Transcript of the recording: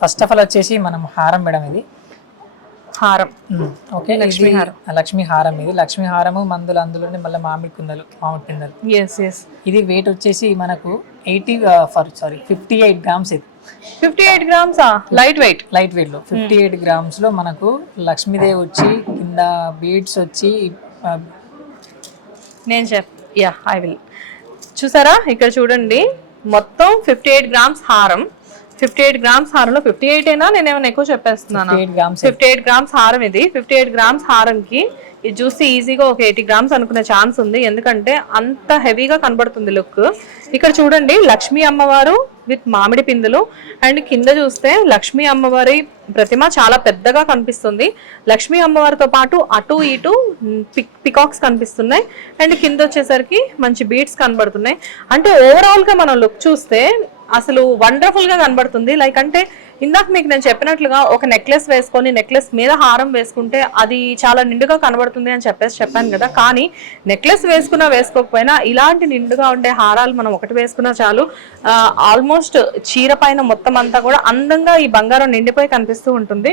First of all వచ్చేసి మనం హారం మేడం ఇది హారం. ఓకే, లక్ష్మీ హారం. లక్ష్మీ హారం ఇది లక్ష్మీ హారము మందులు అందులోనే మళ్ళీ మామిడి పిందలు. ఎస్. ఇది వెయిట్ వచ్చేసి మనకు 58 గ్రామ్స్. ఇది 58 గ్రామ్స్ లైట్ వెయిట్ లో 58 గ్రామ్స్ లో మనకు లక్ష్మీదేవి వచ్చి కింద బీడ్స్ వచ్చి నేను ఐ విల్. చూసారా ఇక్కడ చూడండి, మొత్తం 58 గ్రామ్స్ హారం. 58 గ్రామ్స్ హారంలో 58 అయినా నేను ఏమైనా ఎక్కువ చెప్పేస్తున్నాను. 58 గ్రామ్స్ హారం ఇది. 58 గ్రామ్స్ హారంకి ఇది చూస్తే ఈజీగా ఒక 80 గ్రామ్స్ అనుకునే ఛాన్స్ ఉంది, ఎందుకంటే అంత హెవీగా కనబడుతుంది లుక్. ఇక్కడ చూడండి లక్ష్మీ అమ్మవారు విత్ మామిడి పిందులు, అండ్ కింద చూస్తే లక్ష్మీ అమ్మవారి ప్రతిమ చాలా పెద్దగా కనిపిస్తుంది. లక్ష్మీ అమ్మవారితో పాటు అటు ఇటు పికాక్స్ కనిపిస్తున్నాయి, అండ్ కింద వచ్చేసరికి మంచి బీడ్స్ కనబడుతున్నాయి. అంటే ఓవరాల్ గా మనం లుక్ చూస్తే అసలు వండర్ఫుల్ గా కనబడుతుంది. లైక్ అంటే ఇందాక మీకు నేను చెప్పినట్లుగా ఒక నెక్లెస్ వేసుకొని నెక్లెస్ మీద హారం వేసుకుంటే అది చాలా నిండుగా కనబడుతుంది అని చెప్పాను కదా, కానీ నెక్లెస్ వేసుకున్నా వేసుకోకపోయినా ఇలాంటి నిండుగా ఉండే హారాలు మనం ఒకటి వేసుకున్నా చాలు. ఆల్మోస్ట్ చీర పైన మొత్తం అంతా కూడా అందంగా ఈ బంగారం నిండిపోయి కనిపిస్తూ ఉంటుంది.